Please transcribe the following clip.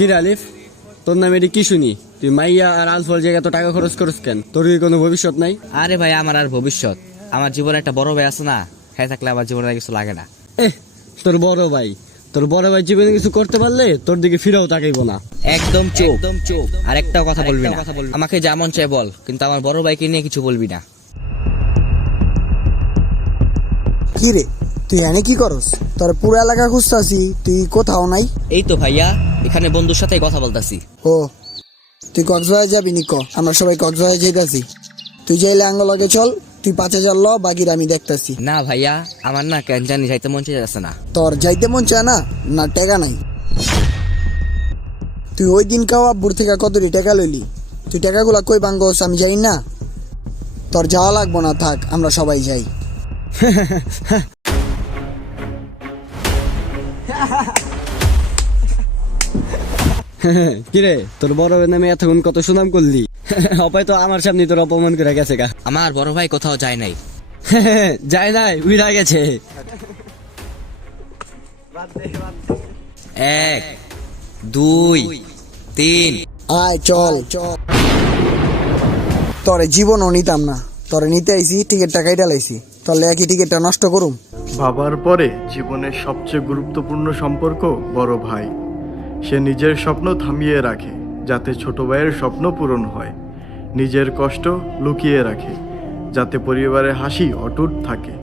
কি রে আলিফ, তোর নামে এটি কি শুনি? তুই মাইয়া আর আলফল জায়গা তো টাকা খরচ করিস কেন? তোর কি কোনো ভবিষ্যৎ নাই? আরে ভাই, আমার আর ভবিষ্যৎ? আমার জীবনে একটা বড় ভাই আছে না, হ্যাঁ থাকলে আমার জীবনে আর কিছু লাগে না। তোর বড় ভাই, তোর বড় ভাই জীবনে কিছু করতে পারলে তোর দিকে ফিরেও তাকাইবো না। একদম চুপ। আর একটাও কথা বলবি না। আমাকে যেমন চাই বল, কিন্তু আমার বড় ভাইকে নিয়ে কিছু বলবি না। কি রে, তুই এনে কি করস? তোর পুরো এলাকা খুঁজতাছি, তুই কোথাও নাই। এই তো ভাইয়া, এখানে বন্ধুর সাথে কথা বলতাছি। ও, তুই কক্সবাজার যাবি নি? আমরা সবাই কক্সবাজার যাইতাছি। তুই যাইলে আঙ্গলকে চল, তুই 5,000 ল, বাকির আমি দেখতাছি। না ভাইয়া, আমার না কেন জানি যাইতে মন চাইছে না। তোর যাইতে মন চায় না? না টাকা নাই? তুই ওই দিন কাও আব্বুর থেকে কতটি টাকা লইলি? তুই টাকাগুলা কই বাঙ্গস আমি জানি না। তোর যাওয়া লাগবো না, থাক, আমরা সবাই যাই। কিরে, তোর বড় ভাইয়ের নামে এতক্ষণ কত সুনাম করলি, অপায় তো আমার সামনে তোর অপমান করে গেছে গা। আমার বড় ভাই কোথাও যায় নাই। যায় নাই, উইরা গেছে। 1 2 3 আয় চল চল। তোরে জীবনও নিতাম না, তোরে নিতে আইসি, টিকিটটা কাইটা লাইছি, তোর লেখি টিকিটটা নষ্ট করুম? বাবার পরে জীবনের সবচেয়ে গুরুত্বপূর্ণ সম্পর্ক বড় ভাই। সে নিজের স্বপ্ন থামিয়ে রাখে যাতে ছোট ভাইয়ের স্বপ্ন পূরণ হয়, নিজের কষ্ট লুকিয়ে রাখে যাতে পরিবারের হাসি অটুট থাকে।